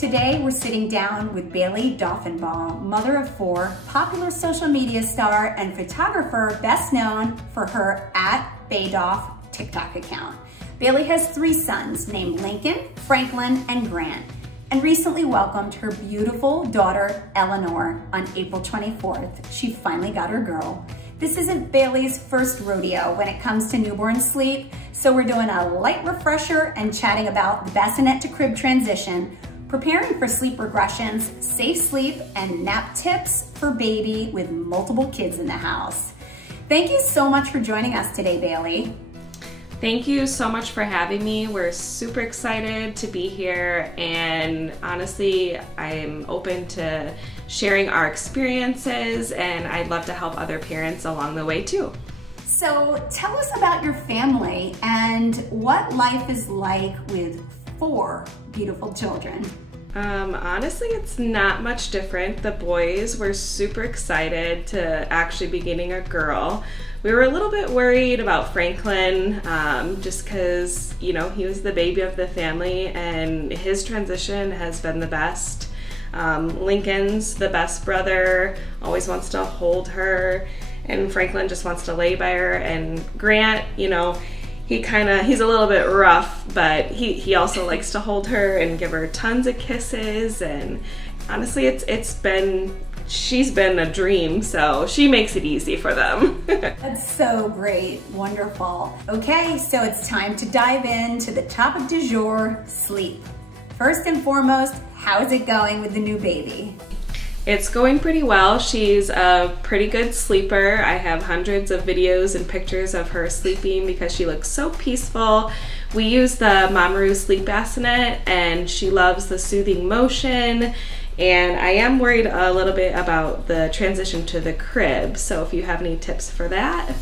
Today we're sitting down with Bailey Daughenbaugh, mother of four, popular social media star and photographer best known for her @Baydoff TikTok account. Bailey has three sons named Lincoln, Franklin, and Grant, and recently welcomed her beautiful daughter, Eleanor, on April 24th. She finally got her girl. This isn't Bailey's first rodeo when it comes to newborn sleep, so we're doing a light refresher and chatting about the bassinet to crib transition, preparing for sleep regressions, safe sleep, and nap tips for baby with multiple kids in the house. Thank you so much for joining us today, Bailey. Thank you so much for having me. We're super excited to be here, and honestly, I'm open to sharing our experiences, and I'd love to help other parents along the way too. So tell us about your family and what life is like with four beautiful children. Honestly, it's not much different. The boys were super excited to actually be getting a girl. We were a little bit worried about Franklin, just because, you know, he was the baby of the family and his transition has been the best. Lincoln's the best brother, always wants to hold her, and Franklin just wants to lay by her. And Grant, you know, he's a little bit rough, but he also likes to hold her and give her tons of kisses. And honestly, she's been a dream, so she makes it easy for them. That's so great, wonderful. Okay, so it's time to dive into the topic du jour, sleep. First and foremost, how's it going with the new baby? It's going pretty well. She's a pretty good sleeper. I have hundreds of videos and pictures of her sleeping because she looks so peaceful. We use the Mamaru sleep bassinet and she loves the soothing motion. And I am worried a little bit about the transition to the crib. So if you have any tips for that.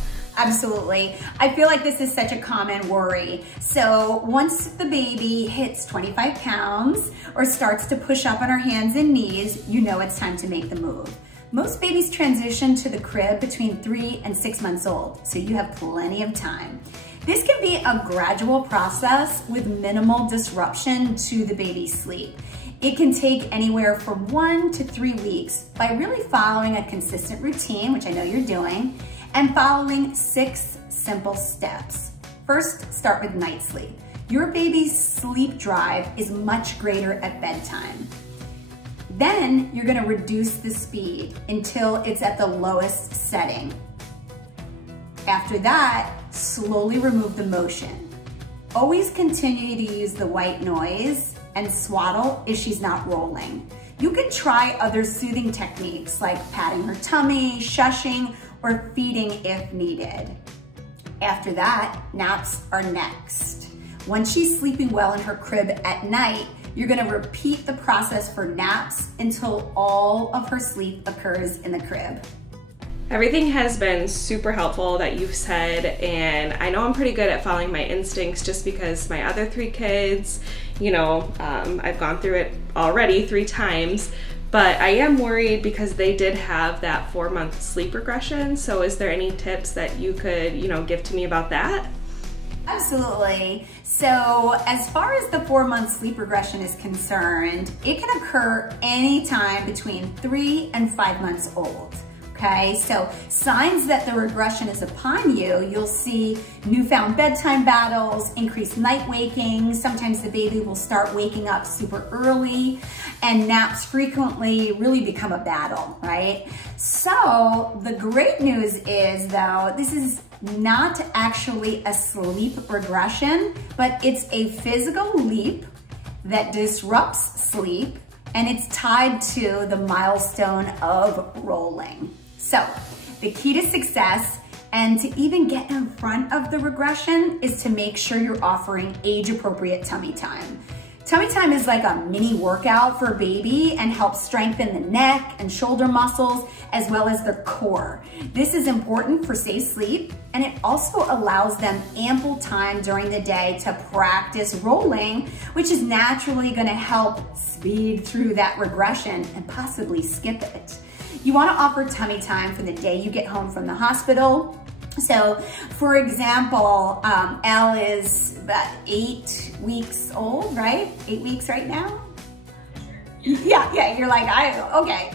Absolutely. I feel like this is such a common worry. So once the baby hits 25 pounds or starts to push up on her hands and knees, you know it's time to make the move. Most babies transition to the crib between 3 and 6 months old, so you have plenty of time. This can be a gradual process with minimal disruption to the baby's sleep. It can take anywhere from 1 to 3 weeks by really following a consistent routine, which I know you're doing, and following 6 simple steps. First, start with night sleep. Your baby's sleep drive is much greater at bedtime. Then you're gonna reduce the speed until it's at the lowest setting. After that, slowly remove the motion. Always continue to use the white noise and swaddle if she's not rolling. You can try other soothing techniques like patting her tummy, shushing, or feeding if needed. After that, naps are next. Once she's sleeping well in her crib at night, you're gonna repeat the process for naps until all of her sleep occurs in the crib. Everything has been super helpful that you've said, and I know I'm pretty good at following my instincts just because my other 3 kids, you know, I've gone through it already 3 times, but I am worried because they did have that 4-month sleep regression. So is there any tips that you could, you know, give to me about that? Absolutely. So as far as the 4-month sleep regression is concerned, it can occur anytime between 3 and 5 months old. Okay, so signs that the regression is upon you, you'll see newfound bedtime battles, increased night waking. Sometimes the baby will start waking up super early, and naps frequently really become a battle, right? So the great news is, though, this is not actually a sleep regression, but it's a physical leap that disrupts sleep, and it's tied to the milestone of rolling. So the key to success and to even get in front of the regression is to make sure you're offering age-appropriate tummy time. Tummy time is like a mini workout for a baby and helps strengthen the neck and shoulder muscles as well as their core. This is important for safe sleep, and it also allows them ample time during the day to practice rolling, which is naturally gonna help speed through that regression and possibly skip it. You wanna offer tummy time from the day you get home from the hospital. So for example, Elle is about 8 weeks old, right? 8 weeks right now? Yeah, you're like, okay.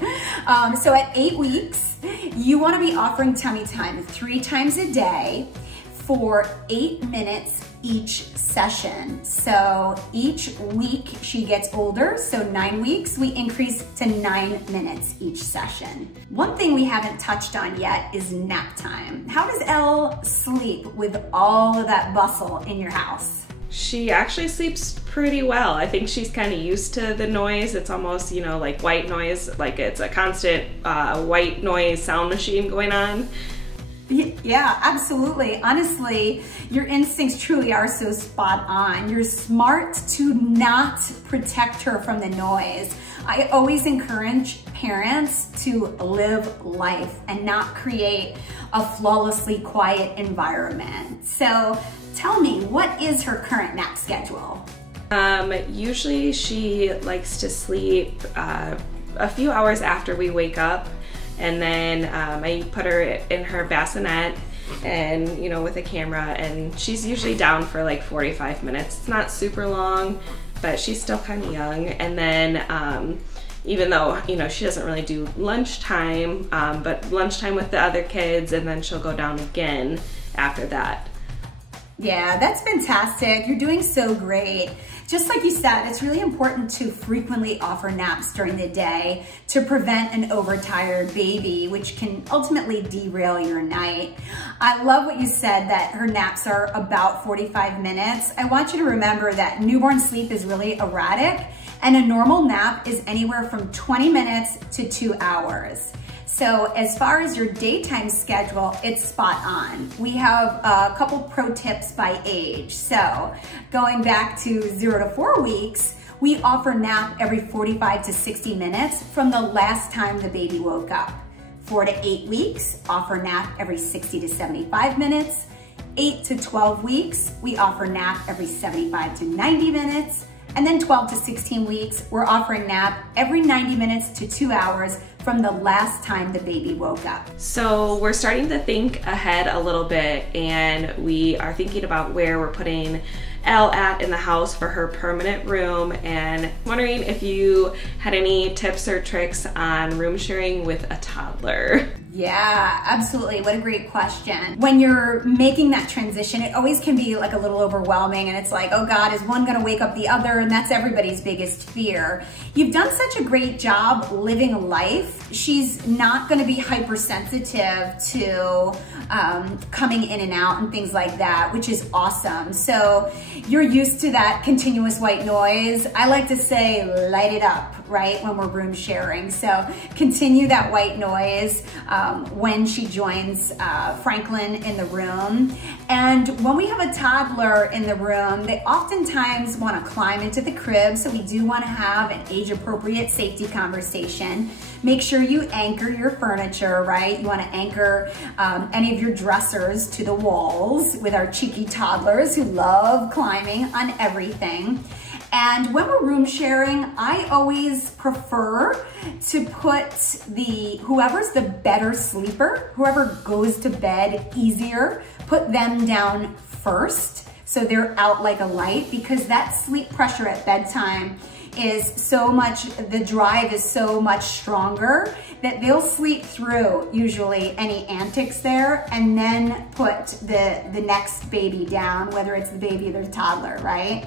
So at 8 weeks, you wanna be offering tummy time 3 times a day for 8 minutes each session. So each week she gets older, so 9 weeks, we increase to 9 minutes each session. One thing we haven't touched on yet is nap time. How does Elle sleep with all of that bustle in your house? She actually sleeps pretty well. I think she's kind of used to the noise. It's almost, you know, like white noise, like it's a constant white noise sound machine going on. Yeah, absolutely. Honestly, your instincts truly are so spot on. You're smart to not protect her from the noise. I always encourage parents to live life and not create a flawlessly quiet environment. So tell me, what is her current nap schedule? Usually she likes to sleep a few hours after we wake up. And then I put her in her bassinet and, you know, with a camera, and she's usually down for like 45 minutes. It's not super long, but she's still kind of young. And then even though, you know, she doesn't really do lunchtime, but lunchtime with the other kids, and then she'll go down again after that. Yeah, that's fantastic. You're doing so great. Just like you said, it's really important to frequently offer naps during the day to prevent an overtired baby, which can ultimately derail your night. I love what you said, that her naps are about 45 minutes. I want you to remember that newborn sleep is really erratic, and a normal nap is anywhere from 20 minutes to 2 hours. So as far as your daytime schedule, it's spot on. We have a couple pro tips by age. So going back to 0 to 4 weeks, we offer nap every 45 to 60 minutes from the last time the baby woke up. 4 to 8 weeks, offer nap every 60 to 75 minutes. 8 to 12 weeks, we offer nap every 75 to 90 minutes. And then 12 to 16 weeks, we're offering nap every 90 minutes to 2 hours from the last time the baby woke up. So we're starting to think ahead a little bit, and we are thinking about where we're putting Elle at in the house for her permanent room, and wondering if you had any tips or tricks on room sharing with a toddler. Yeah, absolutely. What a great question. When you're making that transition, it always can be like a little overwhelming, and it's like, oh God, is one gonna wake up the other? And that's everybody's biggest fear. You've done such a great job living life. She's not gonna be hypersensitive to coming in and out and things like that, which is awesome. So you're used to that continuous white noise. I like to say, light it up, right, when we're room sharing. So continue that white noise when she joins Franklin in the room. And when we have a toddler in the room, they oftentimes want to climb into the crib, so we do want to have an age-appropriate safety conversation. Make sure you anchor your furniture, right? You want to anchor any of your dressers to the walls with our cheeky toddlers who love climbing on everything. And when we're room sharing, I always prefer to put whoever's the better sleeper, whoever goes to bed easier, put them down first so they're out like a light, because that sleep pressure at bedtime is so much, the drive is so much stronger that they'll sleep through usually any antics there, and then put the next baby down, whether it's the baby or the toddler, right?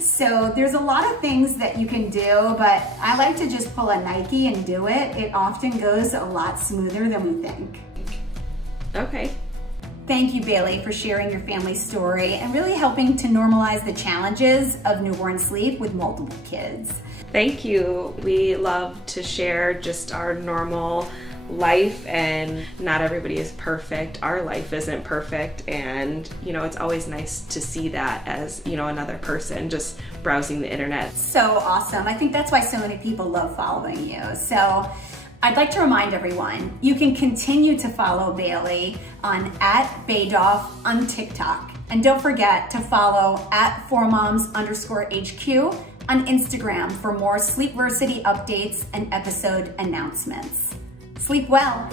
So there's a lot of things that you can do, but I like to just pull a Nike and do it. It often goes a lot smoother than we think. Okay. Thank you, Bailey, for sharing your family story and really helping to normalize the challenges of newborn sleep with multiple kids. Thank you. We love to share just our normal life, and not everybody is perfect. Our life isn't perfect, and you know, it's always nice to see that as, you know, another person just browsing the internet. So awesome. I think that's why so many people love following you. So I'd like to remind everyone, you can continue to follow Bailey on @Daughenbaugh on TikTok. And don't forget to follow @4moms_HQ on Instagram for more Sleepversity updates and episode announcements. Sleep well.